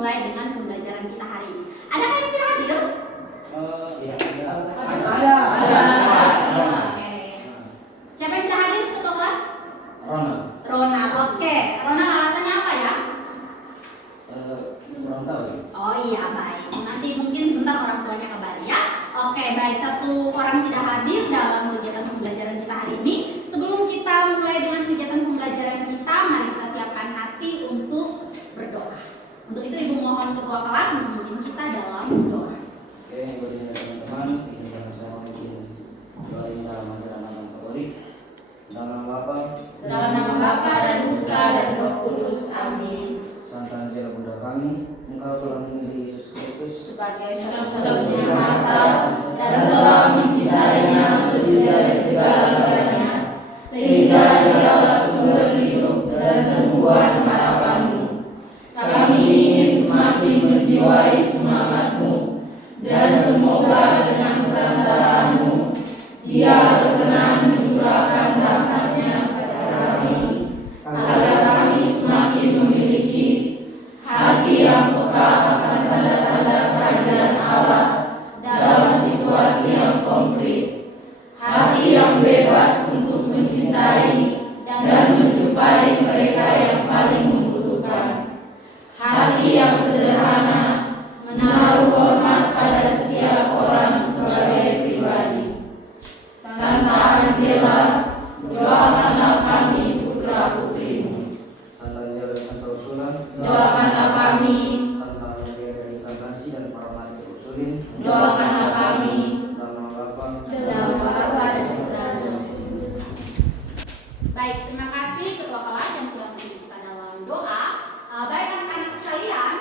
memulai dengan pembelajaran kita hari ini. Adakah yang tidak hadir? Iya, Ada. Oke. Siapa yang tidak hadir ketua kelas? Ronald. Oke. Ronald alasannya apa ya? Kurang tahu. Oh iya, baik. Nanti mungkin sebentar orang tuanya kembali ya. Oke, baik. Satu orang tidak hadir dalam kegiatan pembelajaran kita hari ini. Sebelum kita mulai dengan kegiatan pembelajaran kita, mari kita siapkan hati untuk berdoa. Untuk itu Ibu mohon ketua kelas memimpin kita dalam doa. Oke, buat teman-teman, izinkan saya memimpin doa dalam ajaran Abang Katori. Dalam nama Bapa, Dalam nama Bapa dan Putra dan Roh Kudus. Amin. Santa Angela Bunda kami, Engkau telah memilih Yesus Kristus Sebagai satu-satunya harta dan telah mencintainya lebih dari segala-galanya, sehingga Dialah sumber hidup dan tumbuhan harapanmu. Kami ingin semakin menjiwai semangatmu, dan semoga dengan perantaraanmu Dia berkenan mencurahkan rahmat-Nya kepada kami, agar kami semakin memiliki hati yang peka akan tanda-tanda kehadiran Allah dalam situasi yang konkret, hati yang bebas untuk mencintai dan menjumpai mereka yang paling membutuhkan, hati yang sederhana, menaruh hormat pada setiap orang sebagai pribadi. Santa Angela, doakanlah kami putra-putrimu. Santa Angela dan Santa Ursula, Doakanlah kami. Santa Maria dari Inkarnasi dan para Mati Ursulin. Doakanlah kami. Dalam nama Bapa, Dalam Bapa dan Putra dan Roh Kudus. Baik, terima kasih ketua kelas yang sudah memimpin kita dalam doa. Baik anak-anak sekalian,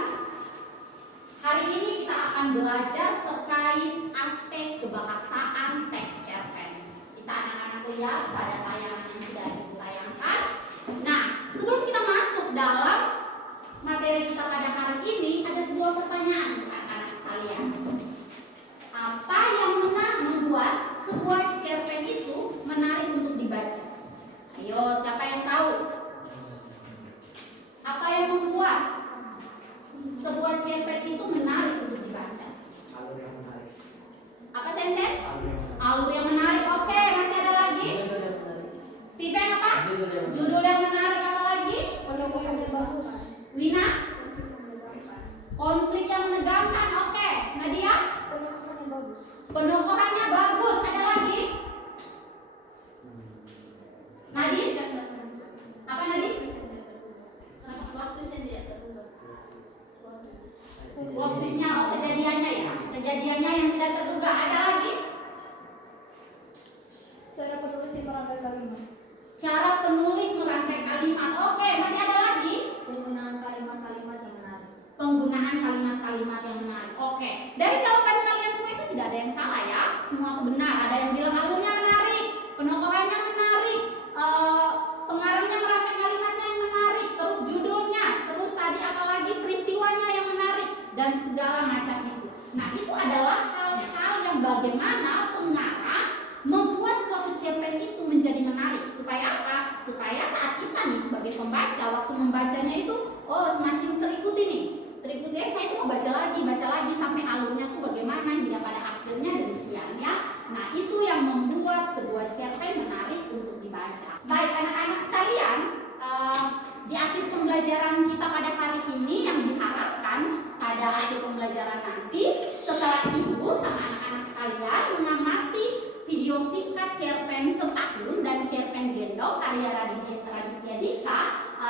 hari ini kita akan belajar terkait aspek kebahasaan teks cerpen. Bisa anak-anak lihat pada tayangan yang sudah ditayangkan. Nah, sebelum kita masuk dalam materi kita pada hari ini, ada sebuah pertanyaan anak-anak sekalian. Apa yang membuat sebuah cerpen itu menarik untuk dibaca? Ayo, siapa yang tahu? Apa yang membuat sebuah cerpen itu menarik untuk dibaca? alur yang menarik. Apa Sensei? Alur yang menarik. Oke, masih ada lagi? Steven apa? Judul yang menarik. Apa lagi? Penulisannya bagus. Wina? Konflik yang menegangkan. Oke, Nadia? Penulisannya bagus. Penokohannya bagus. Ada lagi? Nadi? Apa Nadi? Waktunya, kejadiannya ya. Kejadiannya yang tidak terduga. Ada lagi? Cara penulis merangkai kalimat. Cara penulis merangkai kalimat. Oke, masih ada lagi? Penggunaan kalimat-kalimat yang menarik. Penggunaan kalimat-kalimat yang menarik. Oke, dari jawaban kalian semua itu tidak ada yang salah ya. Semua itu benar. Ada yang bilang alurnya menarik, penokohannya menarik, pengarangnya merangkai kalimatnya yang menarik, terus judulnya, terus tadi apalagi peristiwanya yang menarik dan segala macam itu. Nah, itu adalah hal-hal yang bagaimana pengarang membuat suatu cerpen itu menjadi menarik. Supaya apa? Supaya saat kita nih sebagai pembaca waktu membacanya itu semakin terikuti nih. Terikuti saya itu mau baca lagi sampai alurnya tuh bagaimana hingga pada akhirnya demikian ya. Nah, itu yang membuat sebuah cerpen menarik untuk dibaca. Baik anak-anak sekalian, di akhir pembelajaran kita pada hari ini yang diharapkan pada akhir pembelajaran nanti setelah ibu sama anak-anak sekalian mengamati video singkat cerpen setahun dan cerpen gendong karya Raditya Dika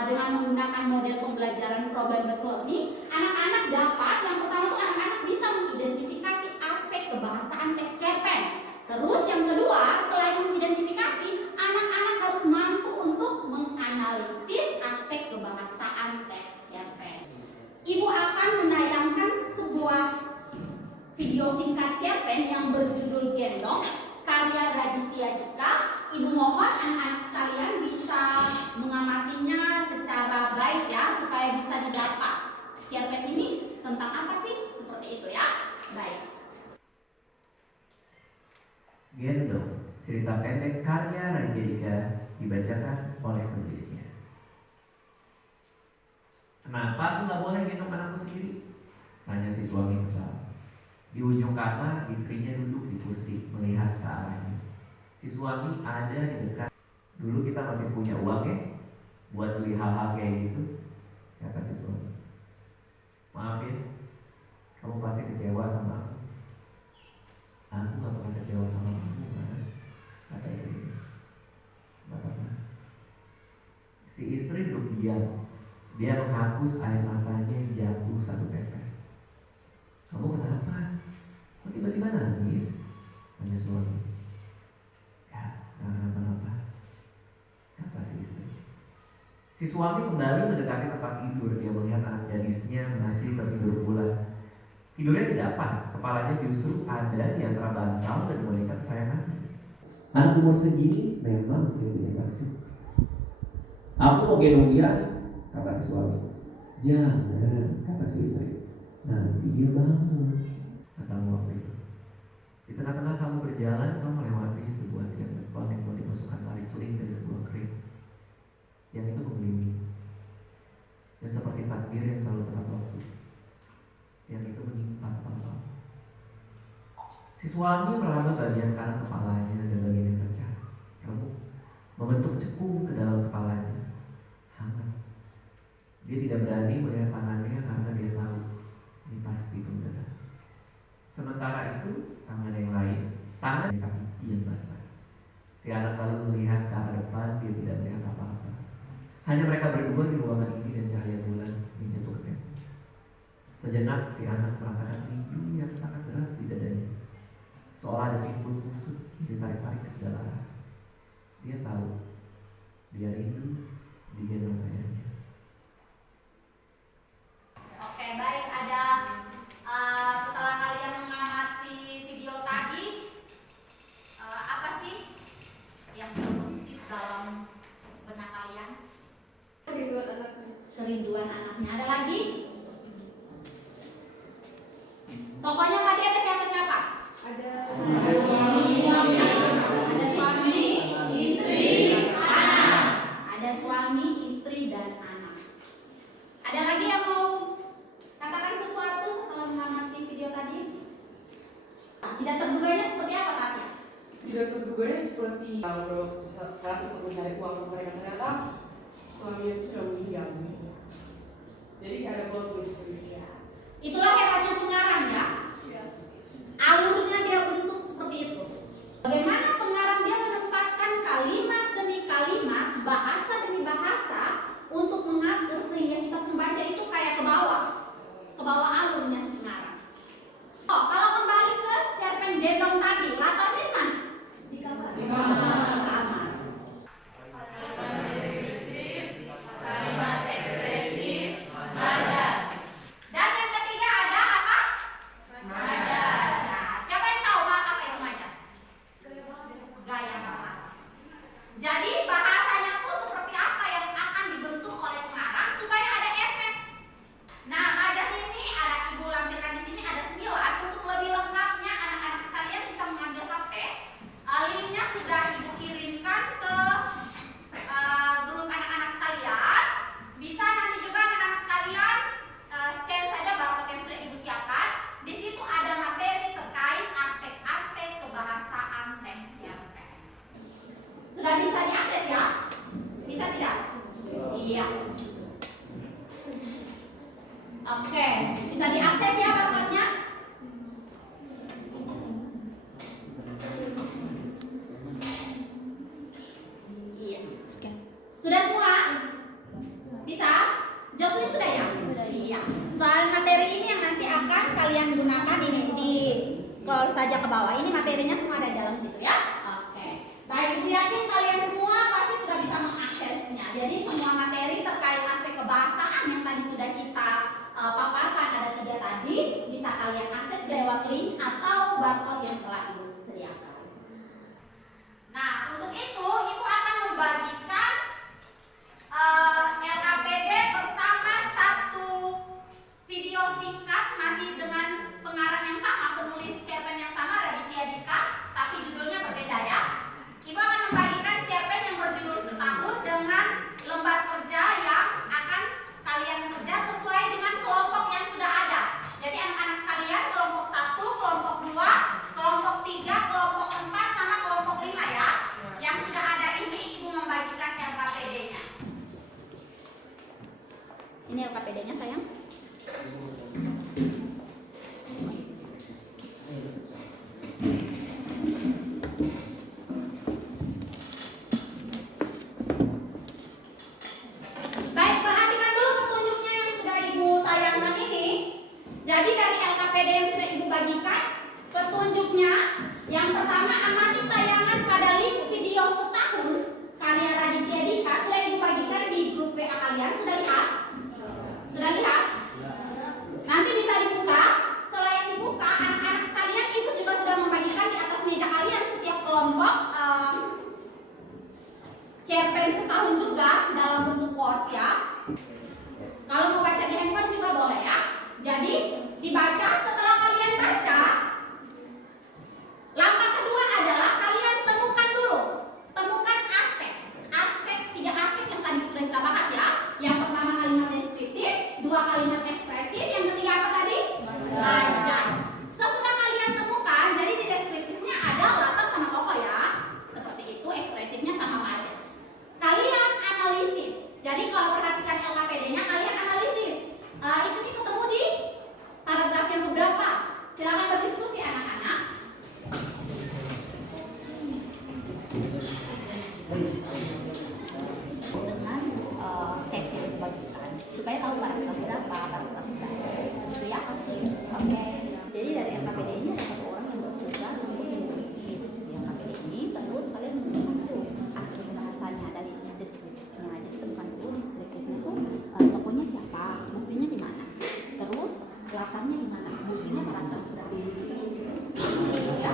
dengan menggunakan model pembelajaran problem-based learning, anak-anak dapat yang pertama itu anak-anak bisa mengidentifikasi aspek kebahasaan teks cerpen. Terus yang kedua, selain mengidentifikasi, anak-anak harus mampu untuk menganalisis aspek kebahasaan teks cerpen. Ibu akan menayangkan sebuah video singkat cerpen yang berjudul Gendong karya Raditya Dika. Ibu mohon anak-anak sekalian bisa mengamatinya secara baik ya, supaya bisa didapat cerpen ini tentang apa sih, seperti itu ya. Baik. Gendong, cerita pendek karya Raditya Dika dibacakan oleh penulisnya. Kenapa aku nggak boleh gendong anakku sendiri? si suami kesal. Di ujung kamar istrinya duduk di kursi melihat ke arahnya. Si suami ada di dekat. Dulu kita masih punya uang ya buat beli hal-hal kayak gitu. Kata si suami, maaf ya, kamu pasti kecewa sama aku. Aku gak pernah kecewa sama kamu, Mas, kata istrinya. Gak pernah. Si istri duduk diam. Dia menghapus air matanya yang jatuh satu tetes. Kamu kenapa? Kok tiba-tiba nangis? Tanya suami. Ya, gak kenapa-napa, kata si istri. Si suami kembali mendekati tempat tidur. Dia melihat anak gadisnya masih tertidur pulas. Tidurnya tidak pas, kepalanya justru ada di antara bantal dan boneka kesayangannya. Anak umur segini memang sering punya kartu. Aku mau gendong dia, kata si suami. Jangan, kata si istri. Nanti dia bangun, katamu waktu itu. Di tengah-tengah kamu berjalan, kamu melewati sebuah tiang beton yang mau dimasukkan tali seling dari sebuah kering. Yang itu mengelilingi. Dan seperti takdir yang selalu tepat waktu, yang itu menimpa kepala kamu. Si suami meraba bagian kanan kepalanya dan bagian yang pecah. Kamu membentuk cekung ke dalam kepalanya. Hangat. Dia tidak berani melihat tangannya karena dia tahu ini pasti penggerak. Sementara itu tangan yang lain, tangan kaki yang basah. Si anak lalu melihat ke arah depan. Dia tidak melihat apa-apa. Hanya mereka berdua di ruangan ini dan cahaya bulan yang jatuh ke tembok. Sejenak si anak merasakan rindu yang sangat deras di dadanya. Seolah ada simpul kusut yang ditarik-tarik ke segala arah. Dia tahu dia rindu digendong sayangnya. Oke, baik. Ada setelah kalian mengamati video tadi, apa sih yang terbesit dalam benak kalian? Kerinduan anaknya. Kerinduan anaknya. Ada lagi? Tokohnya tadi ada siapa-siapa? Ada suami, istri, anak. Ada suami, istri, dan anak. Ada lagi yang mau katakan sesuatu setelah mengamati video tadi? Tidak terduganya seperti apa, Tasya? Tidak terduganya seperti yang saat untuk mencari uang untuk mereka, ternyata suaminya itu sudah meninggal. Jadi ada plot twist gitu. Itulah hebatnya pengarang ya. Alurnya dia bentuk seperti itu. Bagaimana pengarang dia menempatkan kalimat demi kalimat, bahasa demi bahasa untuk mengatur sehingga kita membaca itu kayak ke bawah alurnya si pengarang. Oh, kalau kembali ke cerpen gendong tadi, latarnya di mana? di kamar. Di kamar. Dan yang ketiga ada apa? Majas. Nah, siapa yang tahu apa itu majas? Gaya bahasa. Jadi bahasanya tuh seperti apa yang akan dibentuk oleh pengarang supaya ada efek. Nah, majas ini ada ibu lampirkan di sini ada 9. Untuk lebih lengkapnya anak-anak sekalian bisa mengambil HP. Linknya sudah ibu kirimkan ke grup anak-anak sekalian. Bisa nanti juga anak-anak sekalian scan saja barcode yang sudah ibu siapkan. Di situ ada materi terkait aspek-aspek kebahasaan teks cerpen. Sudah bisa diakses ya? Bisa tidak? Iya. Oke, bisa diakses ya barcode-nya? Iya. Sudah semua? Bisa? Jocelyn sudah ya? Sudah. Iya. Soal materi ini yang nanti akan kalian gunakan ini di scroll saja ke bawah. Ini materinya semua ada di dalam situ ya. Oke. Baik, Ibu yakin kalian semua pasti sudah bisa mengaksesnya. Jadi semua materi terkait aspek kebahasaan yang tadi sudah kita paparkan ada 3 tadi bisa kalian akses lewat link atau barcode yang telah Ibu sediakan. Nah, untuk itu Ibu akan membagikan LKPD bersama satu video singkat masih dengan pengarang yang sama, penulis cerpen yang sama, Raditya Dika, tapi judulnya berbeda ya. Ibu akan membagikan cerpen yang berjudul Setahun dengan lembar kerja yang akan kalian kerja sesuai dengan kelompok yang sudah ada. Jadi anak-anak Baik, perhatikan dulu petunjuknya yang sudah Ibu tayangkan ini. Jadi dari LKPD yang sudah Ibu bagikan, petunjuknya yang pertama, amati tayangan pada link video setahun karya Raditya Dika sudah Ibu bagikan di grup WA kalian. Sudah lihat? Sudah lihat? Nanti bisa dibuka. Selain dibuka, anak-anak sekalian itu juga sudah membagikan di atas meja kalian setiap kelompok cerpen setahun juga dalam bentuk Word ya. Kalau mau baca di handphone juga boleh ya. Jadi dibaca, setelah kalian baca, langkah kedua adalah kalian temukan dulu. Temukan aspek. Tiga aspek yang tadi sudah kita bahas ya. Yang pertama kalimat deskriptif, dua kalimat ekspresif, yang ketiga apa tadi? Majas. Sesudah kalian temukan, jadi di deskriptifnya ada latar sama tokoh ya. Seperti itu, ekspresifnya sama majas. Kalian analisis. Jadi kalau perhatikan LKPD-nya, kalian analisis. Itu ketemu di paragraf yang beberapa. Silakan berdiskusi anak-anak. Dengan teks yang dibagikan supaya tahu paragraf berapa, paragraf berapa. Itu ya. Oke. Jadi dari LKPD ini ada satu orang yang bertugas untuk menulis LKPD ini. Terus kalian menemukan aspek bahasanya dari deskriptifnya. Jadi temukan dulu deskriptifnya tuh tokohnya siapa, buktinya di mana. Terus latarnya di mana, buktinya paragraf berapa. Ya,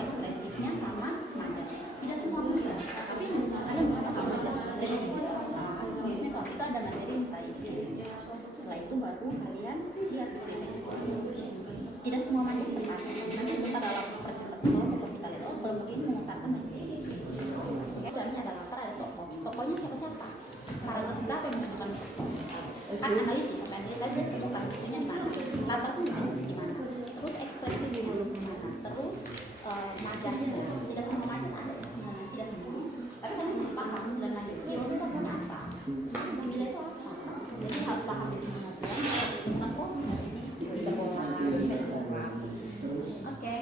ekspresifnya sama majasnya. Tidak semua mudah, tapi misalnya kalian menggunakan majas dan di situ itu ada materi yang tadi. Setelah itu baru kalian lihat teks. Tidak semua majas tepat. Nanti kita dalam presentasi kelompok kita lihat kelompok ini mengutarakan majas ini. Ya, dan ada latar, ada tokoh. Tokohnya siapa-siapa? Paragraf berapa yang menentukan teks? Kan analisis aja bukan buktinya di mana. Latar pun di mana. Terus ekspresi di hulu di mana. Terus majasnya. Tidak semua majas ada. Tidak semua. Tapi kan ini sepakat 9 majas. Itu apa? Sembilan itu apa? Jadi harus paham definisinya. Aku oke.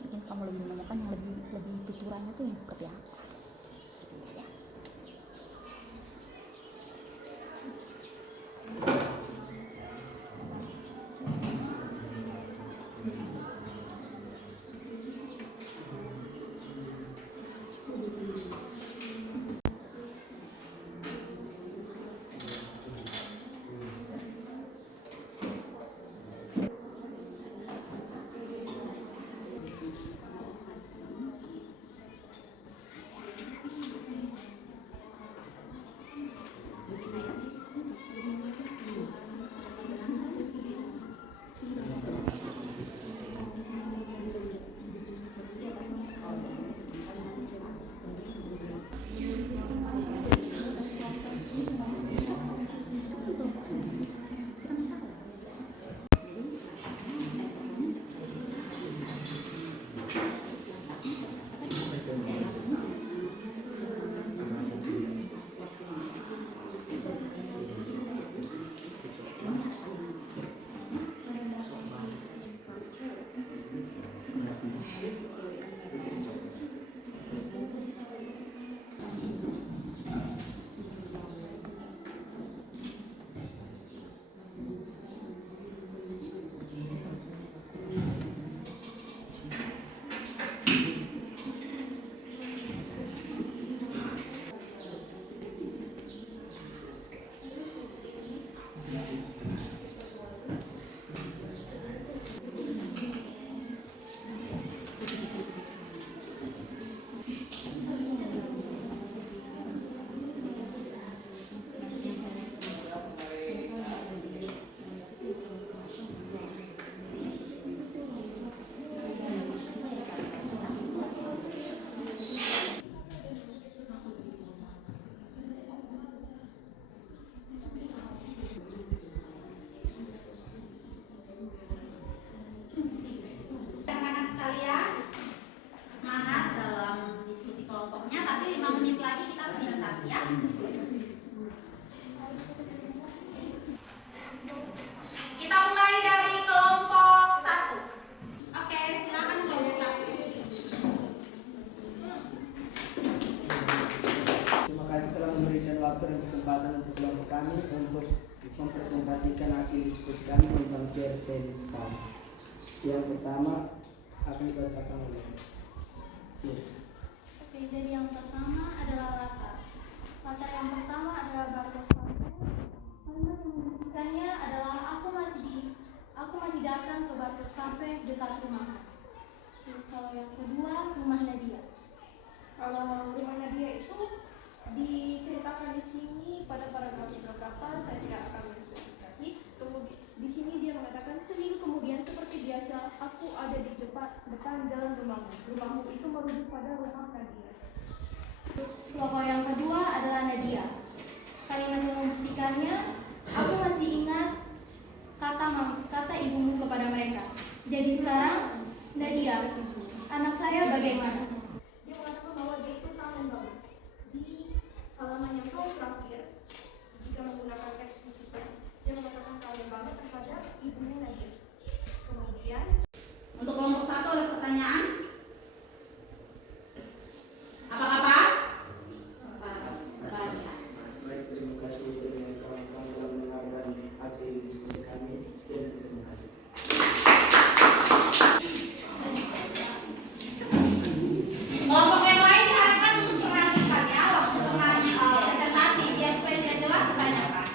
Mungkin kamu lebih menemukan yang lebih tuturannya tuh yang seperti apa. Ya. untuk mempresentasikan hasil diskusi kami tentang chair stance. Yang pertama akan dibacakan oleh yes. Oke, jadi yang pertama adalah latar. Latar yang pertama adalah Bartos Campbell. Kalimat yang membuktikannya adalah aku masih datang ke Bartos Cafe dekat rumah. Terus kalau yang kedua, rumah Nadia. Kalau rumah Nadia itu diceritakan di sini pada paragraf berapa, saya tidak akan menspesifikasi. Kemudian di sini dia mengatakan seminggu kemudian seperti biasa aku ada di depan jalan rumahmu. Rumahmu itu merujuk pada rumah Nadia. Kelompok yang kedua adalah Nadia. Kalimat yang membuktikannya, aku masih ingat kata ibumu kepada mereka. Jadi sekarang, Nadia, anak saya bagaimana? Dia mengatakan bahwa dia itu kangen banget. Di halaman yang paling terakhir, jika menggunakan teks fisiknya, dia mengatakan kangen banget terhadap ibunya Nadia. Kemudian Untuk kelompok satu ada pertanyaan? Apakah pas? Baik, terima kasih kawan-kawan telah mendengarkan hasil diskusi kami. Sekian, terima kasih. Kelompok yang lain diharapkan untuk perhatikan ya waktu presentasi biar supaya tidak jelas ditanyakan.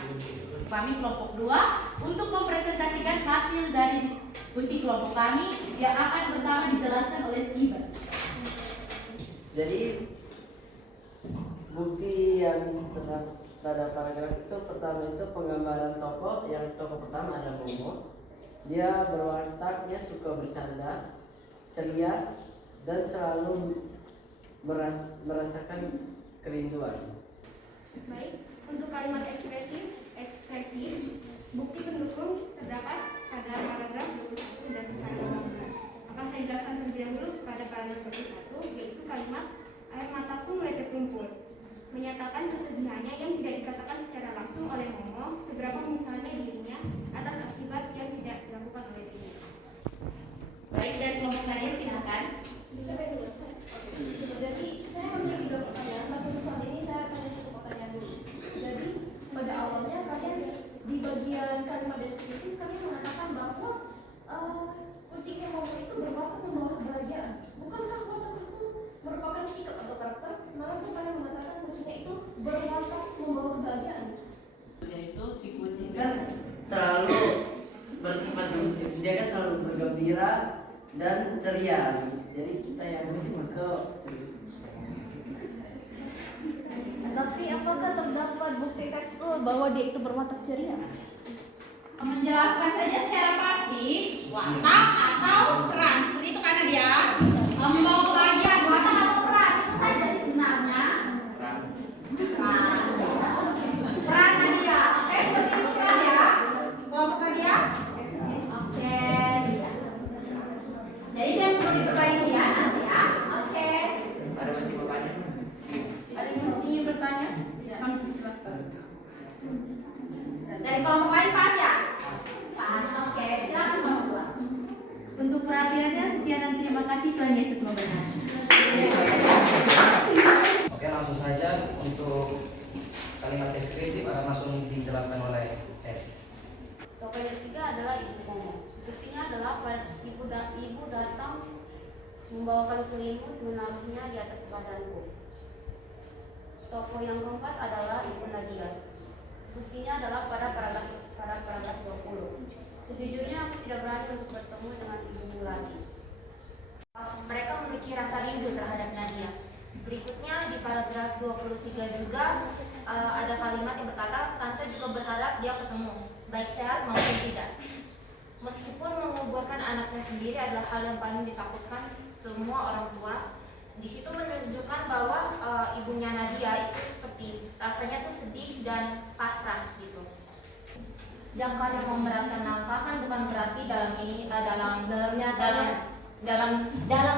Kami kelompok 2 untuk mempresentasikan hasil dari diskusi kelompok kami yang akan pertama dijelaskan oleh Steven. Jadi bukti yang terhadap paragraf itu pertama itu penggambaran tokoh. Yang tokoh pertama ada Momo. Dia berwataknya suka bercanda, ceria, dan selalu merasakan kerinduan. baik, untuk kalimat ekspresif, bukti pendukung terdapat pada paragraf 21 dan paragraf 15. Akan saya jelaskan terlebih dahulu pada paragraf 21, yaitu kalimat air mataku mulai terkumpul, menyatakan kesedihannya yang tidak dikatakan secara langsung oleh Momo, seberapa misalnya dirinya atas akibat yang tidak dilakukan oleh dirinya. Baik, dari kelompok Nadia silakan. Bisa saya jelaskan? Jadi saya memiliki 2 pertanyaan, tapi untuk saat ini saya tanya 1 pertanyaan dulu. Jadi pada awalnya kalian di bagian kalimat deskriptif kalian mengatakan bahwa kucing Momo itu berwatak membawa kebahagiaan. Bukankah watak itu merupakan sikap atau karakter? Malah tuh kalian mengatakan kucingnya itu berwatak membawa kebahagiaan. Yaitu si kucing kan selalu bersifat positif, dia kan selalu bergembira dan ceria. Jadi kita yang untuk Tapi apakah terdapat bukti tekstual bahwa dia itu berwatak ceria? Menjelaskan saja secara pasti watak atau peran seperti itu karena dia membawa kebahagiaan. Watak atau peran itu saja sih sebenarnya. Peran Nadia. Oke, seperti itu peran ya. Kelompok Nadia. Oke, iya. Jadi yang perlu diperbaiki ya nanti ya. Oke. Ada masih bertanya? Ada yang masih ingin bertanya? Dari kelompok lain pas ya? Pas. Oke, silakan kelompok 2. Untuk perhatiannya, sekian dan terima kasih. Tuhan Yesus memberkati. Oke, langsung saja untuk kalimat deskriptif akan langsung dijelaskan oleh Ted. Tokoh yang ketiga adalah ibu Momo. Buktinya adalah ibu datang membawakan selimut menaruhnya di atas badanku. Tokoh yang keempat adalah ibu Nadia. Buktinya adalah pada paragraf 20. Sejujurnya aku tidak berani untuk bertemu dengan ibumu lagi. Mereka memiliki rasa rindu terhadap Nadia. Berikutnya di paragraf 23 juga ada kalimat yang berkata, tante juga berharap dia ketemu, baik sehat maupun tidak. Meskipun menguburkan anaknya sendiri adalah hal yang paling ditakutkan semua orang tua, di situ menunjukkan bahwa ibunya Nadia itu seperti rasanya tuh sedih dan pasrah gitu. Jangkar yang memberatkan nafkah kan bukan berarti dalam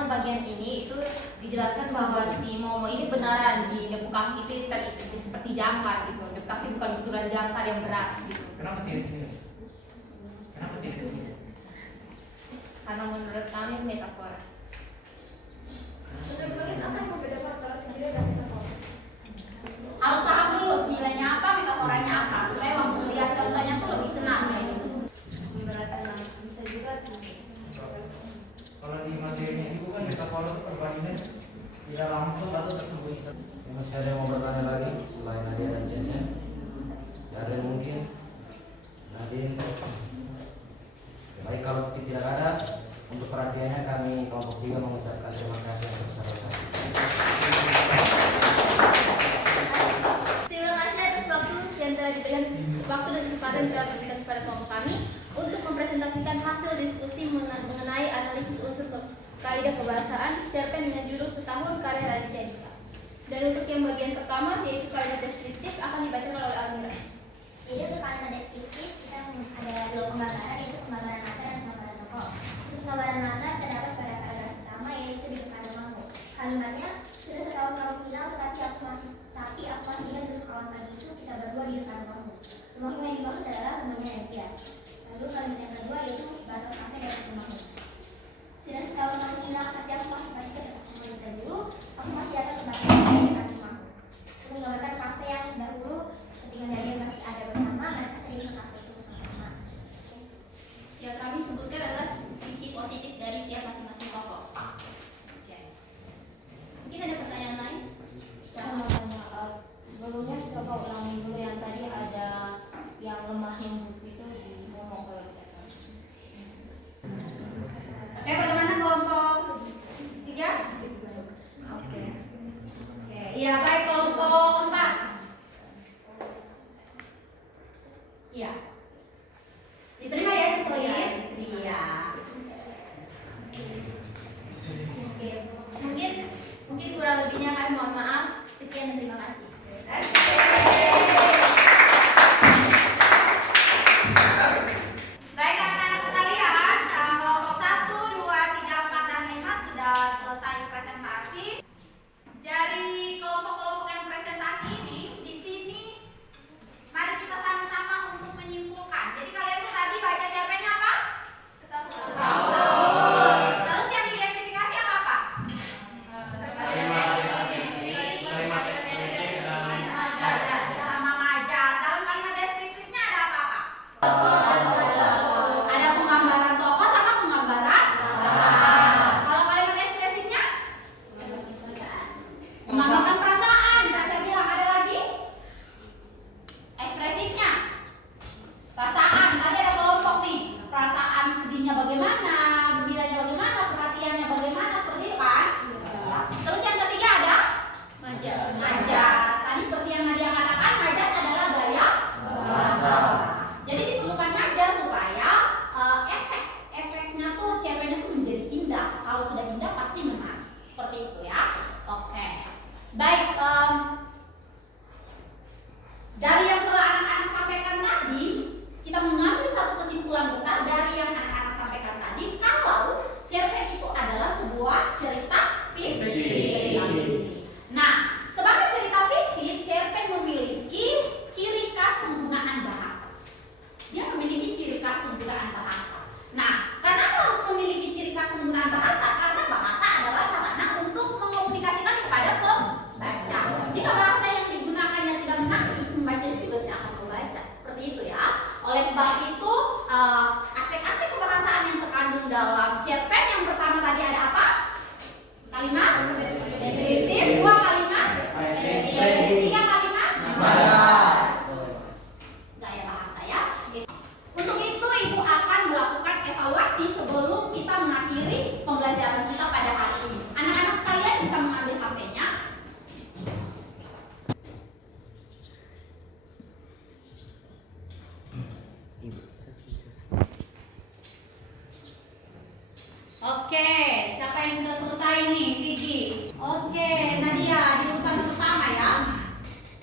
bagian ini itu dijelaskan bahwa si Momo ini benaran di nepuk kaki itu seperti jangkar gitu. Nepuk kaki bukan betulan jangkar yang berat gitu. Kenapa tidak sini? Kenapa tidak sini? Karena menurut kami metafora. Menurut kalian apa yang membedakan antara sendiri dan metafora? Harus paham dulu semilanya apa, metaforanya apa supaya waktu sekolah itu perbandingan tidak langsung atau tersembunyi. Masih ada yang mau bertanya lagi selain Nadia dan Zenia? Ada yang mungkin? Nadine? Baik, kalau tidak ada, untuk perhatiannya kami kelompok 3 mengucapkan terima kasih yang sebesar-besarnya. Terima kasih atas waktu yang telah diberikan waktu dan kesempatan yang telah diberikan kepada kelompok kami untuk mempresentasikan hasil diskusi mengenai analisis unsur kaidah kebahasaan cerpen dengan judul Setahun Karya Raditya Dika. Dan untuk yang bagian pertama yaitu kalimat deskriptif akan dibacakan oleh Almira. Jadi untuk kalimat deskriptif kita ada 2 pembahasan, yaitu pembahasan latar dan pembahasan tokoh. Untuk pembahasan latar terdapat pada paragraf pertama yaitu di depan rumahmu. Kalimatnya, sudah setahun kamu hilang tapi aku masih ingat dulu kawan pagi itu kita berdua di depan rumahmu. Rumahmu yang dimaksud adalah rumahnya Nadia. Lalu kalimat yang kedua yaitu batas sampai dari rumahmu. Sudah setahun kamu hilang tapi aku masih ingat kita dulu, aku masih ada kembali di depan rumahmu. Itu menggambarkan fase yang dahulu ketika Nadia masih ada bersama, mereka sering ke kafe itu sama-sama. Yang kami sebutkan adalah sisi positif dari tiap masing-masing tokoh. Oke. Mungkin ada pertanyaan lain? Sebelumnya coba ulangi dulu yang tadi ada yang lemahnya buku itu di ngomong kalau tidak salah. Oke, bagaimana kelompok 3? Oke. Iya, baik kelompok 4. Iya. Diterima ya Cislin? Iya. Mungkin kurang lebihnya kami mohon maaf. Sekian dan terima kasih. Baik anak-anak sekalian, kelompok 1, 2, 3, 4, dan 5 sudah selesai presentasi. Dari kelompok-kelompok yang presentasi ini, di sini mari kita sama-sama untuk menyimpulkan. Jadi kalian tuh tadi baca cerpennya apa? Setahun. Terus yang diidentifikasi apa? Sama majas. Dalam kalimat deskriptifnya ada apa-apa? Ada penggambaran tokoh sama penggambaran. Kalau kalimat ekspresifnya? Menggambarkan perasaan. Saya bilang ada lagi? Ekspresifnya perasaan. Tadi ada kelompok nih. Perasaan sedihnya bagaimana, gembiranya bagaimana, perhatiannya bagaimana, seperti itu kan? Terus yang ketiga ada? Majas. Tadi seperti yang Nadia katakan, majas adalah gaya bahasa. Jadi diperlukan majas supaya efeknya tuh cerpennya tuh menjadi indah. Kalau sudah indah pasti menarik. Seperti itu ya. Oke. Baik. Dari yang telah anak-anak sampaikan tadi, kita mengambil satu kesimpulan besar dari yang anak-anak sampaikan tadi, kalau cerpen itu adalah sebuah cerita fiksi. Nah, sebagai cerita fiksi, cerpen memiliki ciri khas penggunaan bahasa. Dia memiliki ciri khas penggunaan bahasa. Nah, kenapa harus memiliki ciri khas penggunaan bahasa? Karena bahasa adalah sarana untuk mengomunikasikan kepada pembaca. Jika bahasa yang digunakannya tidak menarik, pembacanya juga tidak akan membaca. Seperti itu ya. Oleh sebab itu, aspek-aspek kebahasaan yang terkandung dalam cerpen yang pertama tadi ada apa? Kalimat deskriptif, 2 kalimat deskriptif, 3 kalimat gaya bahasa ya. Untuk itu Ibu akan melakukan evaluasi sebelum kita mengakhiri pembelajaran kita pada hari ini. Anak-anak sekalian bisa mengambil HP-nya. Oke, siapa yang sudah selesai nih? Vicky. Oke, Nadia di urutan pertama ya.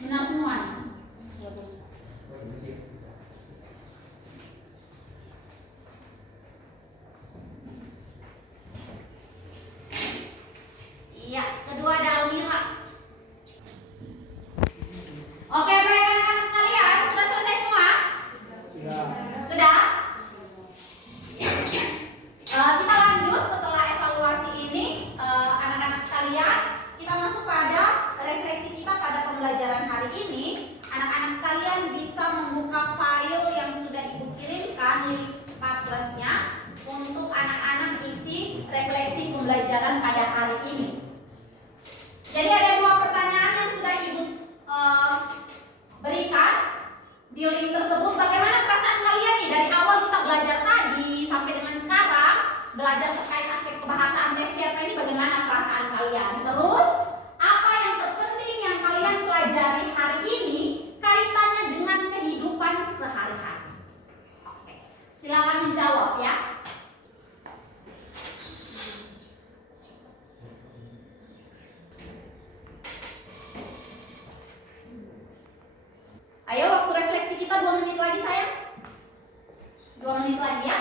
Benar semua. belajar terkait aspek kebahasaan teks cerpen ini, bagaimana perasaan kalian? Terus apa yang terpenting yang kalian pelajari hari ini kaitannya dengan kehidupan sehari-hari? Oke, silakan menjawab ya. Ayo, waktu refleksi kita 2 menit lagi sayang. 2 menit lagi ya.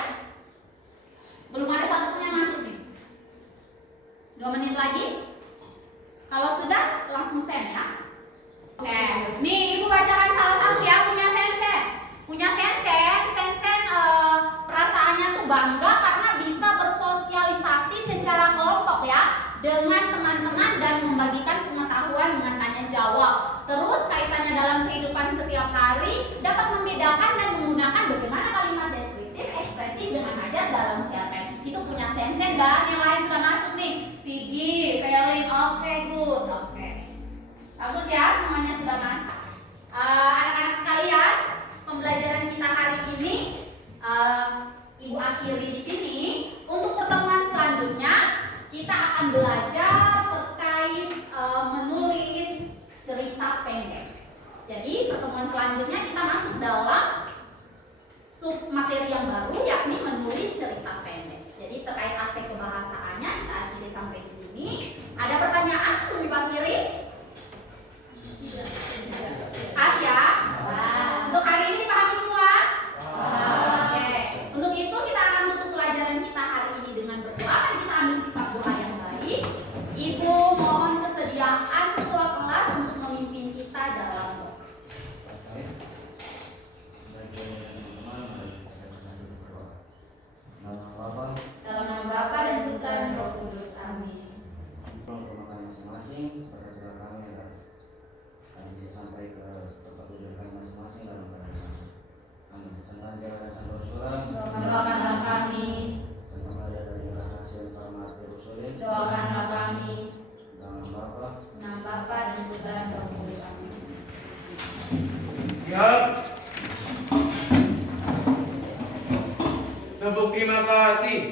Belum ada satupun yang masuk nih. 2 menit lagi. Kalau sudah langsung send ya. Oke, nih ibu bacakan salah satu ya, punya Sensen. Punya Sensen perasaannya tuh bangga karena bisa bersosialisasi secara kelompok ya dengan teman-teman dan membagikan pengetahuan dengan tanya jawab. Terus kaitannya dalam kehidupan setiap hari dapat membedakan dan menggunakan bagaimana kalimat deskriptif ekspresif dengan ajas dalam cerpen. Itu punya Sensen dan yang lain sudah masuk nih. Pigi, Feeling, oke, good, oke. Bagus ya, semuanya sudah masuk. Anak-anak sekalian, pembelajaran kita hari ini ibu akhiri di sini. Untuk pertemuan selanjutnya kita akan belajar terkait menulis cerita pendek. Jadi pertemuan selanjutnya kita masuk dalam sub materi yang baru, yakni menulis cerita pendek. Jadi terkait aspek kebahasaannya kita akhiri sampai di sini. Ada pertanyaan sebelum Ibu akhiri? Asya? Untuk hari ini dipahami semua? Oke. Untuk itu kita akan tutup pelajaran kita hari ini dengan berdoa. Mari kita ambil sifat doa yang baik. Ibu mohon kesediaan ketua kelas untuk memimpin kita dalam doa. Dalam nama Bapa dan Putra dan Roh Kudus. Amin. Masing-masing berdoa kami agar kami bisa sampai ke tempat tujuan kami masing-masing dalam keadaan. Amin. Sengaja dan sampai Rasulullah. Doakanlah kami. Semoga dari hasil mati Rasulullah. Doakanlah kami. Dalam Bapa. Nama Bapa dan Putra dan Roh Kudus. Amin. Siap. Tepuk terima kasih.